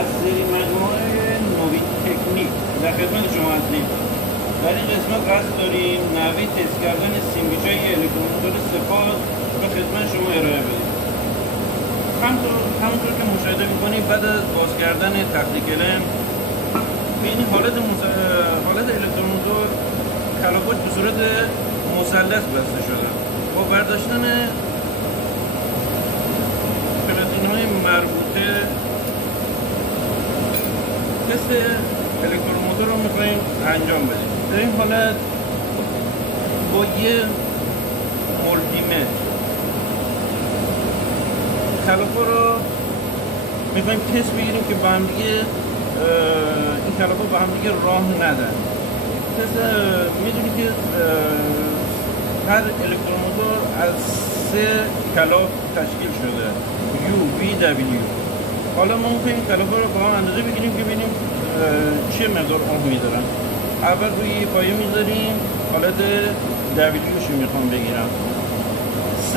از سری مجموعه نوید تکنیک در خدمت شما هستیم. در این قسمت قصد داریم نحوه تست کردن سیمپیچ‌های الکتروموتور سپاس به خدمت شما ارائه بدیم. همونطور که مشاهده می‌کنید بعد از باز کردن تخت کلم به این حالت الکتروموتور کلاپوچ به صورت مثلث بسته شده. با برداشتن پلاتین‌های مربوطه تست الکتروموتور رو می‌خوایم انجام بدیم. در این حالت با یه مولتیمتر کلاپا رو می‌خوایم تست بگیریم که با هم دیگه این کلاپا با هم دیگه راه ندن. تست می‌دونید که هر الکتروموتور از 3 کلاپ تشکیل شده U, V, W. حالا ما می‌خوایم کلاپا رو با هم اندازه بگیریم که ببینیم چه مقدار اوهمی دارن. اول روی پایه میذاریم حالت W شو میخوام بگیرم 0.3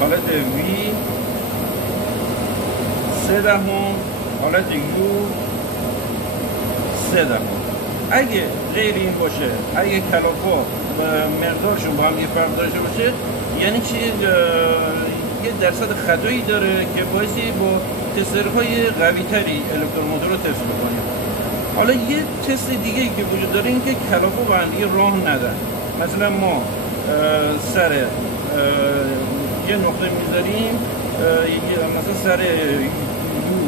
حالت V 0.3 حالت U 0.3. اگه غیر این باشه، اگه کلاپا مقدارشون با هم یه فرق داشته باشه یعنی چی؟ یه درصد خطایی داره که باعثی با تسترهای قوی تری الکتروموتور رو تست بکنیم. حالا یه تست دیگه که وجود داره این که کلاپا با هم دیگه راه ندن. مثلا ما سر یه نقطه میذاریم، مثلا سر یو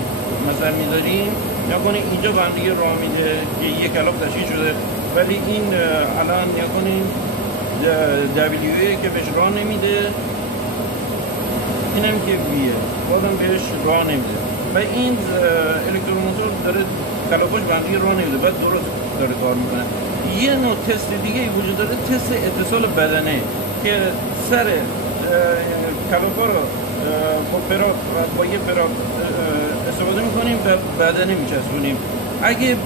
مثلا میذاریم یا کنیم اینجا با هم دیگه راه میده که یه کلاپ تشکیل شده، ولی این الان یا کنیم WA که بهش راه نمیده، اینم که ویه بازم بهش راه نمیده و این الکتروموتور داره کلاپاش به هم دیگه راه نمیده، بعد درست داره کار میکنه. یه نوع تست دیگه وجود داره، تست اتصال بدنه که سر کلاپا رو با یه پراگ استفاده میکنیم و بدنه میچسبونیم. اگه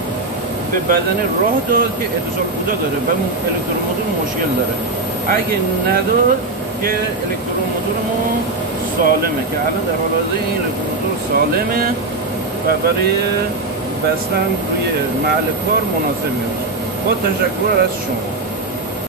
به بدنه راه داد که اتصال کوتاه داره و الکتروموتور مشکل داره، اگه نداد که الکتروموتورمون سالمه که الان در حال حاضر این الکتروموتور سالمه و برای بستن روی محل کار مناسب میشه. با تشکر از شما.